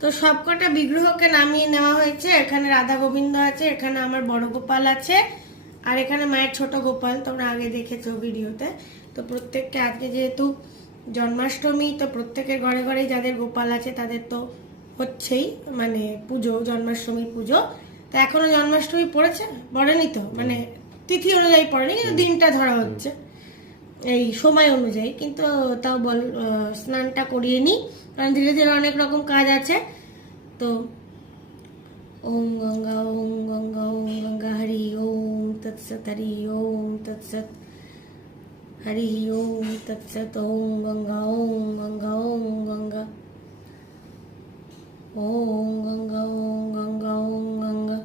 তো সবকটা বিগ্রহকে নামিয়ে নেওয়া হয়েছে। এখানে রাধা গোবিন্দ আছে, এখানে আমার বড় গোপাল আছে, আর এখানে মায়ের ছোট গোপাল, তোমরা আগে দেখেছো ভিডিওতে। তো প্রত্যেককে আজকে যেহেতু জন্মাষ্টমী, তো প্রত্যেকের ঘরে ঘরে যাদের গোপাল আছে তাদের তো হচ্ছেই, মানে পুজো, জন্মাষ্টমীর পুজো। তো এখনো জন্মাষ্টমী পড়েছে, পড়েনি তো, মানে তিথি অনুযায়ী পড়েনি, কিন্তু দিনটা ধরা হচ্ছে এই সময় অনুযায়ী। কিন্তু তাও বল, স্নানটা করিয়ে নিই, কারণ ধীরে ধীরে অনেক রকম কাজ আছে। তো ওম গঙ্গা ওম গঙ্গা ওম গঙ্গা হরি ওম তৎসৎ হরি ওম তৎসৎ হরি ওম তৎসৎ ওম গঙ্গা ওম গঙ্গা ওম গঙ্গা ওম গঙ্গা ওম গঙ্গা ওম গঙ্গা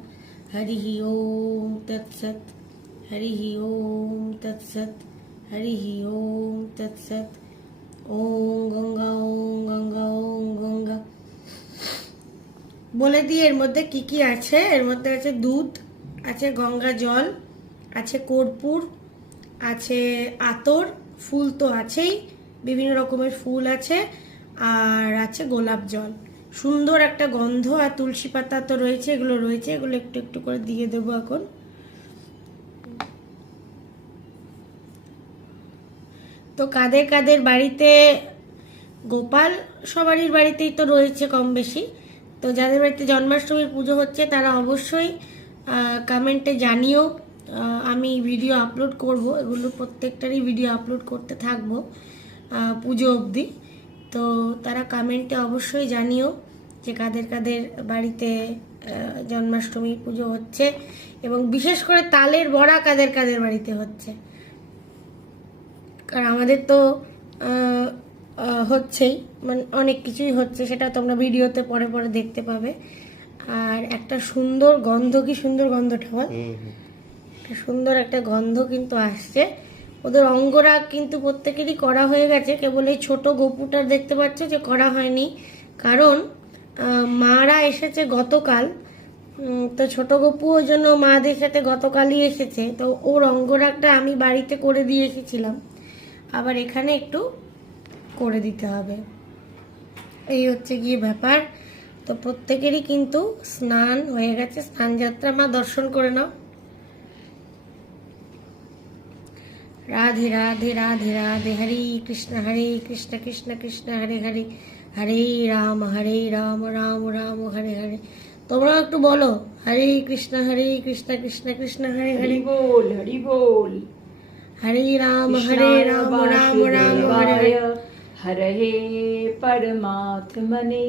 হরি ওম তৎসৎ হরি ওম তৎসৎ হরি ওম তৎসৎ ওম গঙ্গা ওম গঙ্গা ওম গঙ্গা। বলে দিই এর মধ্যে কি কি আছে। এর মধ্যে আছে দুধ, আছে গঙ্গা জল, আছে কর্পূর, আছে আতর, ফুল তো আছেই, বিভিন্ন রকমের ফুল আছে, আর আছে গোলাপ জল। সুন্দর একটা গন্ধ, আর তুলসী পাতা তো রয়েছে, এগুলো রয়েছে, এগুলো একটু একটু করে দিয়ে দেবো এখন। তো কাদের কাদের বাড়িতে গোপাল, সবারই বাড়িতেই তো রয়েছে কম বেশি। তো যাদের বাড়িতে জন্মাষ্টমীর পুজো হচ্ছে তারা অবশ্যই কমেন্টে জানিও। আমি ভিডিও আপলোড করব, এগুলো প্রত্যেকটারই ভিডিও আপলোড করতে থাকবো পুজো অবধি। তো তারা কমেন্টে অবশ্যই জানিও যে কাদের কাদের বাড়িতে জন্মাষ্টমী পুজো হচ্ছে, এবং বিশেষ করে তালের বড়া কাদের কাদের বাড়িতে হচ্ছে। কারণ আমাদের তো হচ্ছেই, মানে অনেক কিছুই হচ্ছে, সেটা তোমরা ভিডিওতে পরে পরে দেখতে পাবে। আর একটা সুন্দর গন্ধ, কি সুন্দর গন্ধটা বল, সুন্দর একটা গন্ধ কিন্তু আসছে। ওদের অঙ্গরাগ কিন্তু প্রত্যেকেরই করা হয়ে গেছে, কেবল এই ছোট গপুটার দেখতে পাচ্ছ যে করা হয়নি, কারণ মারা এসেছে গতকাল। তো ছোট গপু ওই জন্য মাদের সাথে গতকালই এসেছে, তো ওর অঙ্গরাগটা আমি বাড়িতে করে দিয়ে এসেছিলাম, আবার এখানে একটু করে দিতে হবে। এই হচ্ছে গিয়ে ব্যাপার। তো প্রত্যেকেরই কিন্তু স্নান হয়ে গেছে, স্নান যাত্রা মা দর্শন করে নাও। রাধে রাধে রাধে রাধে, হরে কৃষ্ণ কৃষ্ণ কৃষ্ণ হরে হরে, হরে রাম রাম রাম হরে হরে। তোমরাও একটু বলো, হরে কৃষ্ণ কৃষ্ণ কৃষ্ণ হরে হরে, बोल हरि बोल। हरे राम राम राम हरे हरे। हरे परमात्मने